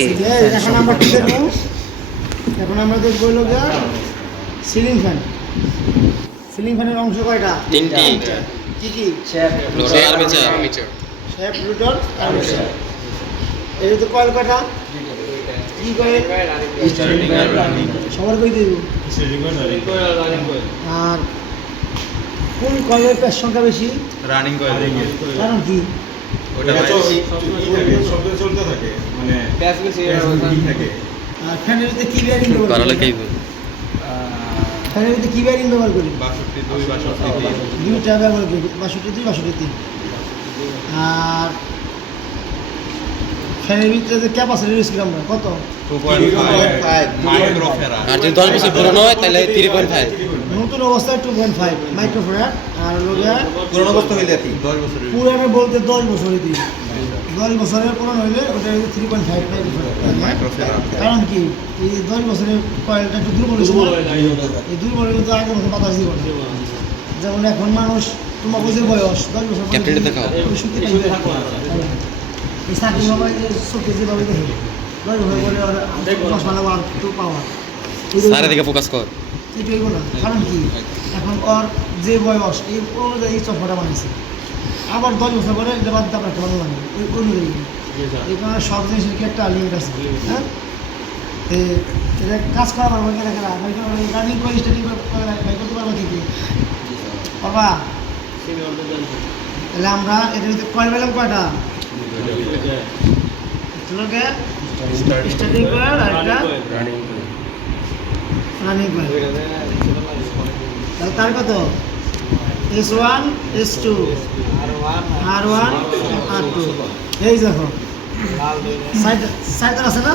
এখন আমরা কি দেখবো? এখন আমরা দেখবো হলো গিয়া সিলিং ফ্যান। সিলিং ফ্যানের অংশ কয়টা? তিনটি। কি কি? Loader armature. Shaft, rotor, armature. এর তো কয়েল কয়টা? কি কয়েল? সবার কই দেব? আর কোন কয়েলের প্যাচ সংখ্যা বেশি? Running coil. কারণ কি? ওটা শব্দ চলতে থাকে, মানে প্যাচ বেশি থাকে। আর ফ্যানের ভিতরে কি বেয়ারিং ব্যবহার পারালে করি? কি ফ্যানের ভিতরে কি বেয়ারিং ব্যবহার করি? 62 62 দুইটা ব্যবহার করি, 62 62। আর ফ্যানের ভিতরে যে ক্যাপাসিটি ইউজ করি আমরা কত? 2.5 মাইক্রোফ্যারাড। আর যদি 10 বছর পুরনো হয় তাহলে 3.5। নতুন অবস্থায় 2.5 মাইক্রোফ্যারাড। আর লোগা পুরনো অবস্থা হইলে কি 10 বছর পুরানো বলতে 10 বছর হইতে 10 বছরের পুরানো হইলে ওটা হচ্ছে 3.5 মাইক্রোফ্যারাড। কারণ কি এই 10 বছরের কয়েলটা একটু দুর্বল হয়েছে না? এই দুর্বল কিন্তু আগের মতো বাতাস দিব না। যেমন এখন মানুষ তোমার বুঝে বয়স 10 বছর পরে ক্যাপ্টেনটা দেখাও। সুখী থাকবে। এই চাকরি বাবা চোখে যেভাবে দেখে 10 বছর পরে ওর চশমা লাগা আর একটু পাওয়া সারা দিকে ফোকাস কর। এটা হইব না। কারণ কি এখন ওর যে বয়স এই অনুযায়ী এই চশমাটা বানিয়েছে, আবার 10 বছর পরে এটা বাদ দাবার একটা বানানো লাগে ওই অনুযায়ী। এই কারণে সব জিনিসের কি একটা লিমিট আছে। হ্যাঁ, এটা কাজ করা পারবো কেনা কেনা রানিং করে স্টার্টিং করতে পারবো কি কি বাবা? তাহলে আমরা এটার ভিতরে কয়েল পেলাম কয়টা? স্টার্টিং কয়েল আর একটা রানিং কয়েল। তাহলে তার কত? S1 S2 R1 R2। এই দেখো সাইড আছে না?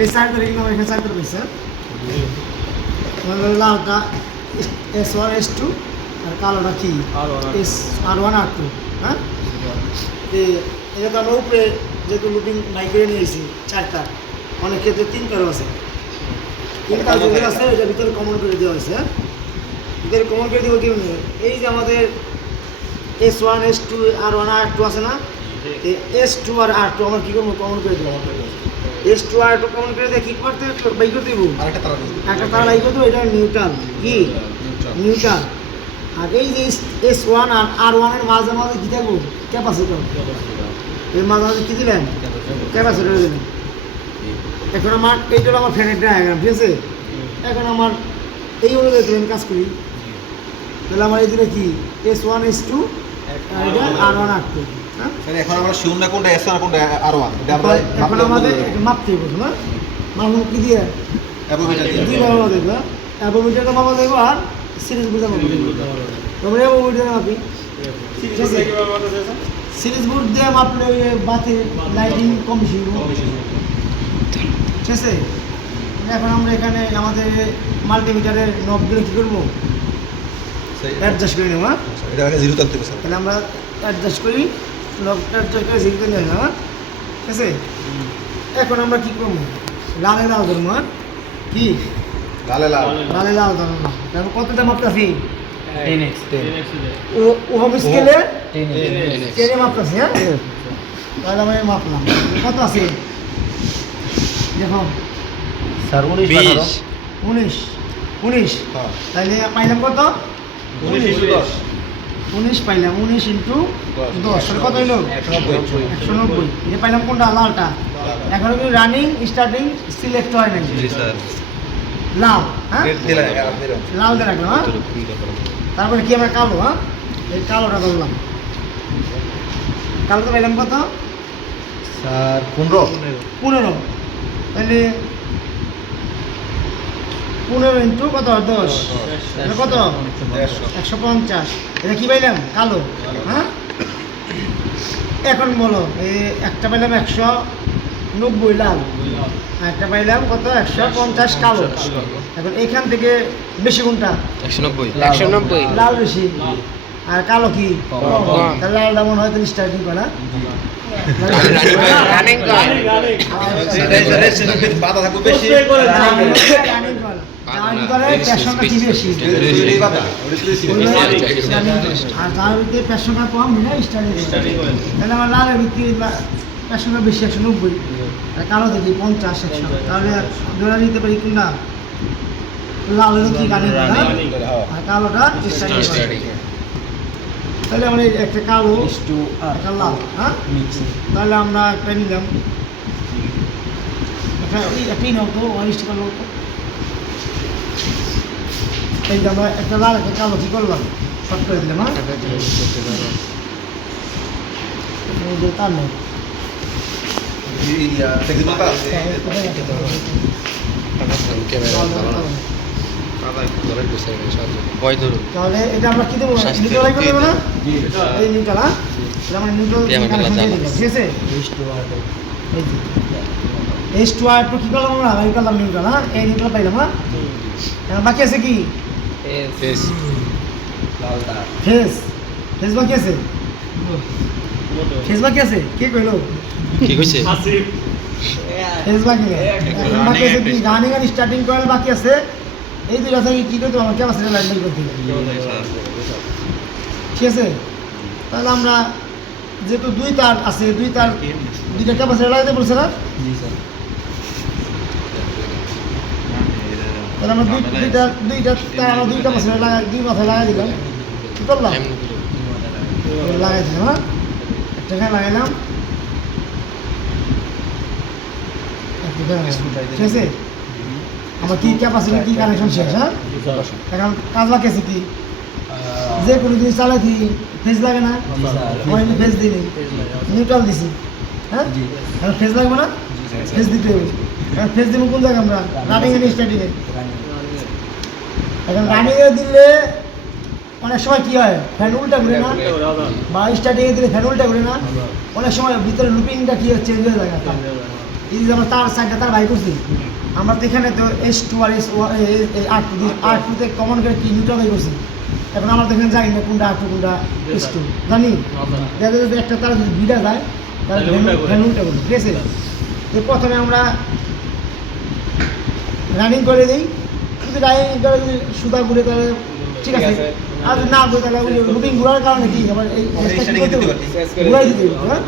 এই সাইড ধরে কিন্তু এখানে সাইড ধরে বসে লালটা S1 S2 আর কালোটা কি R1 R2। হ্যাঁ, এটা তো আমরা উপরে যেহেতু লুপিং বাইকে নিয়েছি 4টা, অনেক ক্ষেত্রে 3টারও আছে। 3টা যেগুলো আছে ওইটার ভিতরে কমন করে দেওয়া হয়েছে। হ্যাঁ, ভিতরে কমন করে দেবো কি? এই যে আমাদের S1 S2 R1 R2 আছে না? এই S2 আর R2 আমরা কী করবো? কমন করে দেবো। S2 R2 কমন করে দিয়ে কী করতে বাই করতে দেবো? একটা তারা বাই করতে, এটা নিউট্রাল। কি নিউট্রাল? আর এই যে S1 আর R1 এর মাঝে মাঝে কী থাকবো? ক্যাপাসিটর। এর মাঝে মাঝে কী দিলেন? ক্যাপাসিটর দিলেন। এখন আমার এইটা আমার ফ্যানের ডায়াগ্রাম, ঠিক আছে? এখন আমার এই অনুযায়ী আমি কাজ করি। তাহলে আমার এই দিনে কি S1 S2 R1 R2। হ্যাঁ, এখন আমরা শিউন না কোনটা S1 আর কোনটা R1 এটা আমরা এখন আমাদের মাপতে হবে না? মাপবো কি দিয়ে? অ্যাবোমিটার দুই দিয়ে ভাবে দেখবো। অ্যাবোমিটারটা মাপা দেখবো আর সিরিজ বোর্ডটা মাপা দেখবো। তোমরা অ্যাবোমিটার মাপি সিরিজ বোর্ড দিয়ে মাপলে ওই বাতির লাইটিং কম বেশি হবে। ঠিক আছে, এখন আমরা এখানে আমাদের মাল্টিমিটারের নবগুলো কী করবো? অ্যাডজাস্ট করে নেব। হ্যাঁ, এটা আগে জিরো টানতে হবে স্যার। তাহলে আমরা অ্যাডজাস্ট করি, নবটা অ্যাডজাস্ট করে জিরোতে নিয়ে আসলাম। হ্যাঁ, ঠিক আছে। এখন আমরা কী করবো? লালে লাল ধরবো। হ্যাঁ, কি লালে লাল লালে লাল ধরবো না। তারপর কতটা মাপতাছি? 10x ও হোম স্কেলে 10 মাপতাছি। হ্যাঁ, তাহলে আমি মাপলাম কত আছে দেখো স্যার 19 19 19। হ্যাঁ তাহলে পাইলাম কত? 19 পাইলাম। 19 ইন্টু 10 কত হইল? 190। এটা পাইলাম কোনটা? লালটা। এখন কিন্তু রানিং স্টার্টিং সিলেক্ট হয় নাই। জি স্যার। লাল। হ্যাঁ, দিলা লাল দিয়ে রাখলাম। হ্যাঁ, তারপরে কি আমরা কালো? হ্যাঁ, এই কালোটা ধরলাম। কালোটা পাইলাম কত? স্যার 15 তাহলে 15 ইন্টু কত? 10 কত? 150। এটা কি পাইলাম? কালো। হ্যাঁ, এখন বলো এই একটা পাইলাম 190 লাল, আর একটা পাইলাম কত? 150 কালো। এখন এখান থেকে বেশি কোনটা? 190। লাল বেশি আর কালো কি কম। তাহলে লালটা মনে হয় তুমি স্টার্টিং করা রানিং কয়েল। বাধা থাকবে বেশি। রানিং করা তার ভিতরে প্যাশনটা কি বেশি? আর তার ভিতরে প্যাশনটা কম হলে স্টার্টিং। তাহলে আমার লালের ভিত্তি প্যাশনটা বেশি 190। আর কালো দেখি 50 100 তাহলে ধরে নিতে পারি কোনটা লাল হলো কি রানিং না আর কালোটা স্টার্টিং তাহলে আমরা একটা কালো একটা লাল হ্যাঁ তাহলে আমরা একটা নিলাম একটাই নাও তো অনিষ্ট করলো তো এই যে আমরা একটা লাল একটা কালো কি করলাম শর্ট করে দিলাম হ্যাঁ তার নেই তাহলে এটা আমরা কি দেবো নিউট্রাল করে দেবো না এই নিউট্রাল হ্যাঁ এটা আমরা নিউট্রাল ঠিক আছে H2R তো কি করলাম আমরা এই করলাম নিউট্রাল হ্যাঁ এই নিউট্রাল পাইলাম হ্যাঁ বাকি আছে কি ফেস ফেস বাকি আছে ফেস বাকি আছে কে কইলো কি কইছে ফেস বাকি নেই এখন বাকি আছে কি রানিং আর স্টার্টিং কয়েল বাকি আছে এই দুইটা থেকে কি করতে হবে ক্যাপাসিটর লাইন বের করতে হবে ঠিক আছে তাহলে আমরা যেহেতু দুই তার আছে দুইটা ক্যাপাসিটর লাগাইতে বলছে না তাহলে আমরা দুইটা তার আমরা দুই ক্যাপাসিটর লাগাই দুই মাথায় লাগাই দিলাম কি করলাম লাগাই দিলাম হ্যাঁ একটা লাগাইলাম ঠিক আছে আমার কি ক্যাপাসিটি কি কানেকশন শেষ হ্যাঁ এখন কাজ বাকি আছে কি যে কোনো জিনিস চালাই দিই ফেজ লাগে না আমি ফেজ দিই নিউট্রাল দিছি হ্যাঁ এখন ফেজ লাগবে না ফেজ দিতে হবে এখন ফেজ দিব কোন জায়গায় আমরা রানিং এ স্টার্টিং এ এখন রানিং এ দিলে অনেক সময় কি হয় ফ্যান উল্টা ঘুরে না বা স্টার্টিং এ দিলে ফ্যান উল্টা ঘুরে না অনেক সময় ভিতরে লুপিংটা কি চেঞ্জ হয়ে যায় এই যে আমরা তার সাইডটা তার বাই করছি আমরা তো এখানে তো S2 আর R2 তে কমন করে কি নিউট্রাল বাই করছি এখন আমরা তো এখানে জানি না কোনটা R2 কোনটা S2 জানি দেখা যায় একটা তার যদি ভিড়া যায় তাহলে ফ্যান উল্টা করবে ঠিক আছে তো প্রথমে আমরা রানিং করে দিই যদি রানিং করে যদি সুতা ঘুরে তাহলে ঠিক আছে আর না ঘুরে তাহলে ওই লুপিং ঘোরার কারণে কি আবার এই ঘুরাই দিতে হবে হ্যাঁ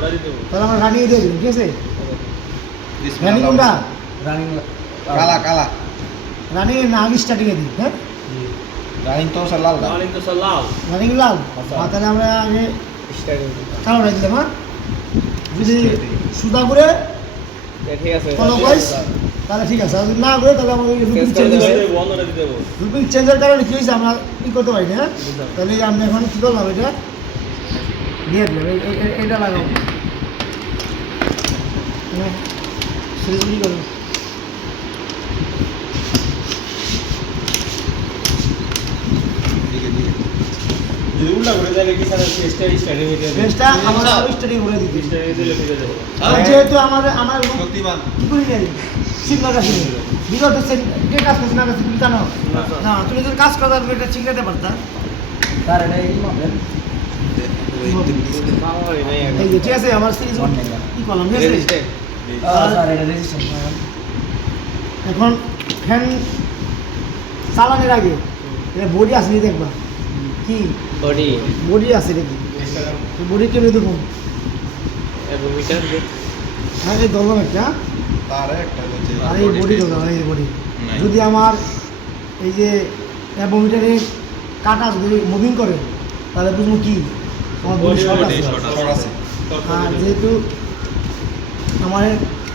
তাহলে আমরা রানিং দিয়ে দিই ঠিক আছে রানিং কোনটা কালা রানিং না আগে স্টার্টিং এ দিই হ্যাঁ রানিং তো লাল রানিং লাল তাহলে আমরা আগে কালোটা দিলাম হ্যাঁ যদি সুতা করে ঠিক আছে ফলো করিস তাহলে ঠিক আছে আর যদি না করে তাহলে আমাদের লুপিং চেঞ্জের কারণে কি হয়েছে আমরা কি করতে পারি না হ্যাঁ তাহলে আমরা এখন কী করলাম এটা দিয়ে দিলাম এটা লাগাবো সিরিজগুলি করবো যদি উল্টা করে তাহলে কি স্যার স্টার্টিং ফেসটা আমরা স্টার্টিং করে দিতে হ্যাঁ। যেহেতু আমার শক্তিমান কি করি নাই সিগনাল আছে বিগত কে কাজ করছে না কাছে তুমি জানো না তুমি যদি কাজ করো তাহলে এটা চিনতে পারতা স্যার এটা এই মডেল এই যে ঠিক আছে আমার সিরিজ কি করলাম ঠিক আছে স্যার এটা রেজিস্ট্রেশন এখন ফ্যান চালানোর আগে এটা বডি আসলে দেখবা কি বডি আছে দেখি বডি কেমনি দেখুন হ্যাঁ এই ধরলাম একটা তার একটা হচ্ছে আর এই বডি ধরলাম এই বডি যদি আমার এই যে অ্যাবোমিটারে কাটা যদি মুভিং করে তাহলে বুঝবো কি আমার বডি শর্ট আছে আর যেহেতু আমার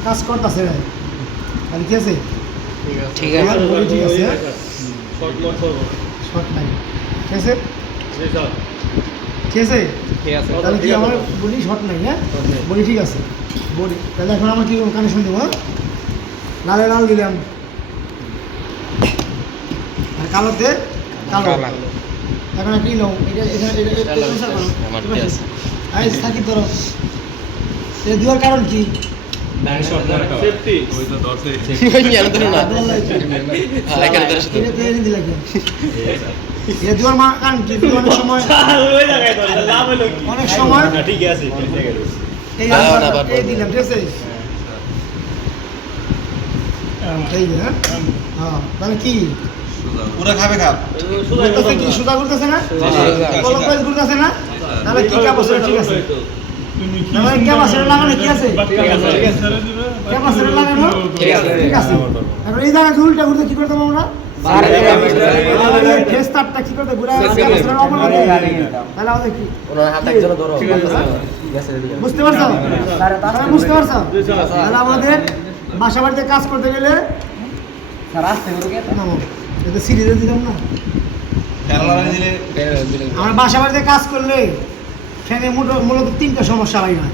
কাজ করতেছে তাহলে কি আছে ঠিক আছে বডি ঠিক আছে শর্ট নাই ঠিক আছে ঠিক আছে তাহলে কি আমার বডি শর্ট নাই হ্যাঁ বডি ঠিক আছে বডি তাহলে এখন আমরা কি কানেকশন দেবো হ্যাঁ লালে লাল দিলাম আর কালোতে কালো এখন কি নাও এটা আমার কি আছে সাকিব ধরো এটা দেওয়ার কারণ কি সেফটি ওই তো দর্শে ওই নিয়ে আনতে না এখানে ধরে শুধু এটা এনে দিলা কেন এটা দেওয়ার কারণ কি অনেক সময় ওই জায়গায় তো লাভ হলো কি অনেক সময় ঠিক আছে এই এই দিলাম ঠিক আছে এই যে হ্যাঁ তাহলে কি পুরো খাবে খাপ ঘুরতেছে কি সুদা ঘুরতেছে না কলকাতা ঘুরতেছে না তাহলে কি ক্যাপাসিটি ঠিক আছে তাহলে ক্যাপাসিটর লাগানো কি আছে? ঠিক আছে ক্যাপাসিটর লাগানো ঠিক আছে। ঠিক আছে। এখন এই জায়গায় উল্টা ঘুরতে কি করতাম আমরা? ফেস তারটা কি করতে ঘুরে ক্যাপাসিটর অপর করতে তাহলে আমাদের কি ঠিক আছে বুঝতে পারছো? তাহলে বুঝতে পারছো? তাহলে আমাদের বাসা বাড়িতে কাজ করতে গেলে নামো, এটা সিরিজে দিলাম না। কেরালা দিলে আমরা বাসা বাড়িতে কাজ করলে ফ্যানে মূলত 3টা সমস্যা হয় না।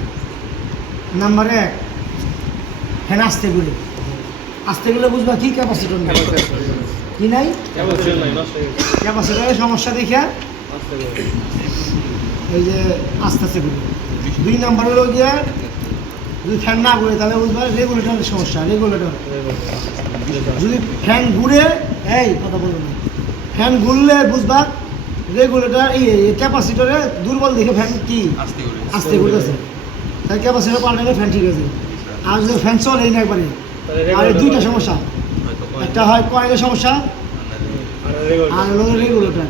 নাম্বার 1, ফ্যান আসতে গেলে বুঝবা কি ক্যাপাসিটর নাই, কি নাই ক্যাপাসিটর নাই নষ্ট হয়ে গেছে ক্যাপাসিটরের সমস্যা দেখিয়া আস্তে করে এই যে আস্তে আস্তে ঘুরে। 2 নাম্বার হলো গিয়া যদি ফ্যান না ঘুরে তাহলে বুঝবা রেগুলেটরের সমস্যা। রেগুলেটর যদি ফ্যান ঘুরে, এই কথা বলবো না, ফ্যান ঘুরলে বুঝবা রেগুলেটর এই ক্যাপাসিটরে দুর্বল দেখে ফ্যান কি আস্তে ঘুরতেছে, তাই ক্যাপাসিটর পাল্টালে ফ্যান ঠিক আছে। আর যদি ফ্যান চলেই না একবারে, আর এই 2টা সমস্যা, একটা হয় কয়েলের সমস্যা আর রেগুলার আর হলো রেগুলেটর।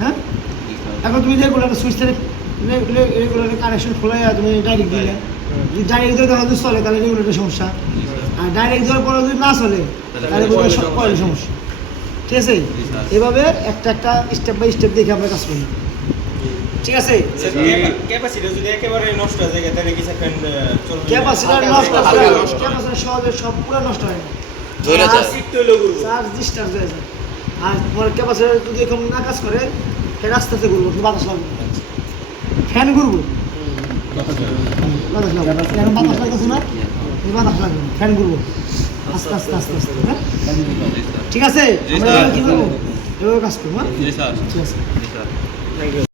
হ্যাঁ, এখন তুমি রেগুলেটর সুইচ থেকে রেগুলেটর কানেকশন খোলা তুমি ডাইরেক্ট দিলে, যদি ডাইরেক্ট দিয়ে দেখা যদি চলে তাহলে রেগুলেটর সমস্যা, আর ডাইরেক্ট দেওয়ার পরে যদি না চলে তাহলে কয়েলের সমস্যা। ঠিক আছে, এভাবে একটা একটা স্টেপ বাই স্টেপ দেখে আমরা কাজ করি। ঠিক আছে, ক্যাপাসিটি যদি একেবারে নষ্ট হয়ে যায় তাহলে কি সেকেন্ড চলবে? ক্যাপাসিটার নষ্ট হয়, ক্যাপাসিটার সহজে সব পুরো নষ্ট হয় না, ধরে যায়। একটু হলো ঘুরবো চার্জ ডিসচার্জ হয়ে যায়। আর পরে ক্যাপাসিটার যদি এরকম না কাজ করে ফ্যান আস্তে আস্তে ঘুরবো, বাতাস লাগবে, ফ্যান ঘুরবো বাতাস লাগবে, এখন বাতাস লাগতেছে না, এই বাতাস লাগবে না, ফ্যান ঘুরবো আস্তে আস্তে আস্তে আস্তে। হ্যাঁ, ঠিক আছে, আমরা এভাবে কি করবো, এভাবে কাজ করবো। হ্যাঁ, ঠিক আছে। Thank you